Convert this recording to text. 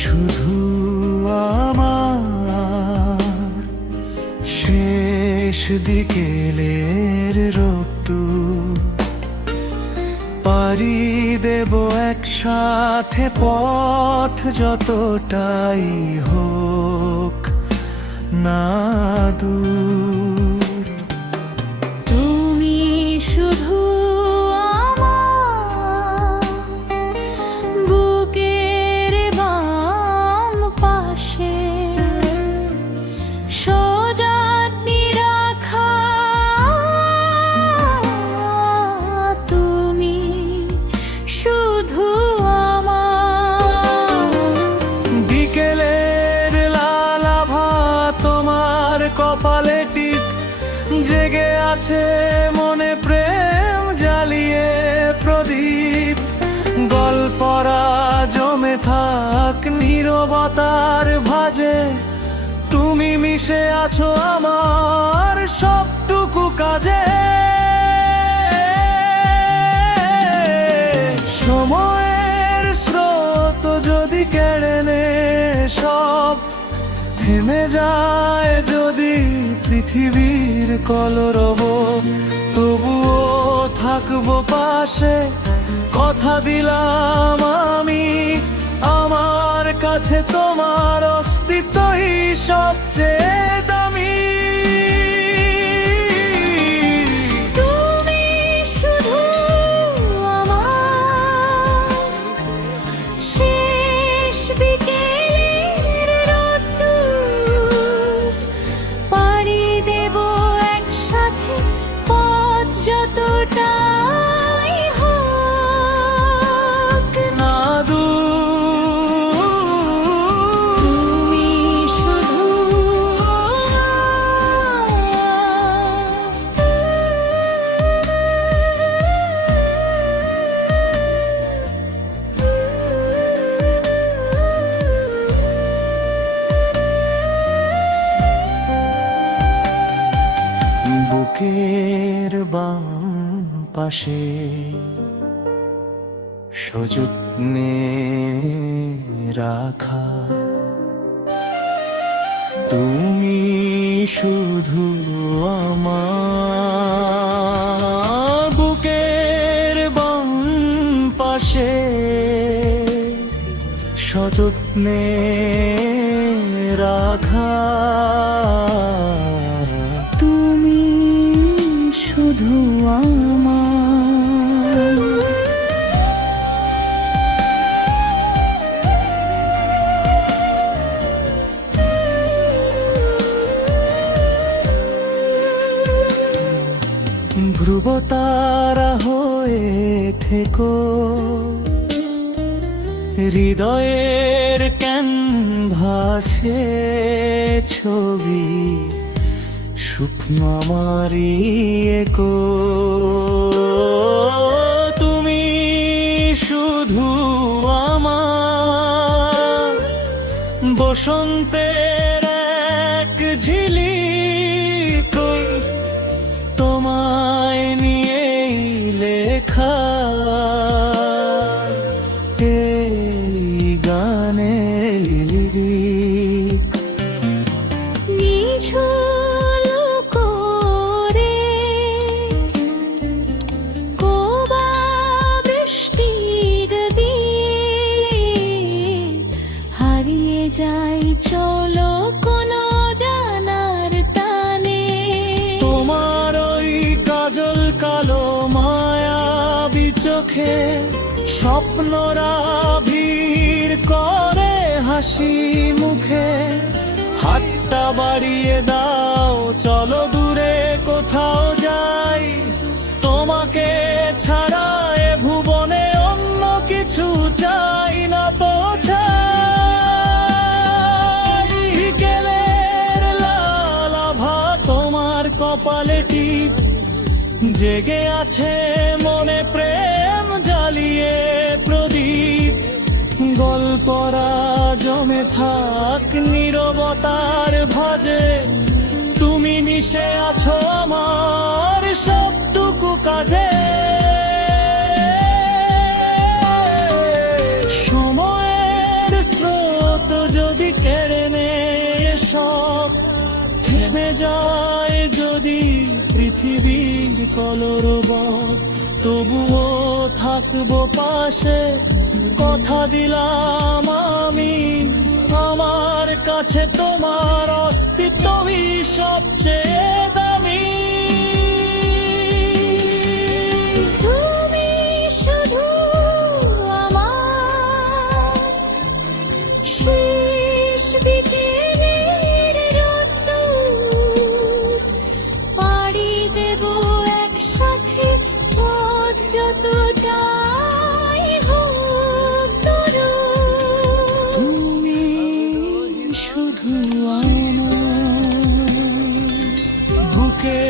শুধু আমার শেষ বিকেলের রোদ্দুর, পাড়ি দেব একসাথে পথ যতটাই হোক না দূর। তুমি শুধু কপালে টিক জেগে আছে মনে প্রেম জ্বালিয়ে প্রদীপ, গল্পরা জমে থাক নীরবতার ভাঁজে, তুমি মিশে আছো আমার সবটুকু কাজে। সময়ের স্রোত যদি কেড়ে নে সব, থেমে যায় যদি পৃথিবীর কলরব, তবুও থাকবো পাশে, কথা দিলাম আমি। আমার কাছে তোমার অস্তিত্বই সবচেয়ে দামি। বুকের বাম পাশে সযত্নে রাখা তুমি শুধু আমার। বুকের বাম পাশে সযত্নে রাখা শুধু আমার। ধ্রুবতারা হয়ে থেকো হৃদয়ের ক্যানভাসে, ছবি শুকনো আমারই একো। তুমি শুধু আমার বসন্তের এক ঝিলিক, তোমায় নিয়েই লেখা এই গানের লিরিক। যাই চলো কোনো জানার টানে, তোমার ওই কাজল কালো মায়াবী চোখে স্বপ্নরা ভিড় করে হাসি মুখে। হাতটা বাড়িয়ে দাও চলো দূরে কোথাও যাই, তোমাকে ছাড়া এ ভুবনে অন্য কিছু চাই না তো চাই। কপালে টিপ জেগে আছে মনে প্রেম জ্বালিয়ে প্রদীপ গল্পরা জমে থাক নীরবতার ভাজে তুমি মিশে আছো আমার সবটুকু কাজে সময়ের স্রোত যদি কেড়ে নেয় সব থেমে যায় যদি পৃথিবীর কলরব তবুও থাকবো পাশে কথা দিলাম আমি আমার কাছে তোমার অস্তিত্বই সবচেয়ে দামি তুমি শুধু আমার শেষ বিকেলের রোদ্দুর পাড়ি দেব একসাথে পথ যতটাই হোক দূর। তুমি শুধু আমার বুকে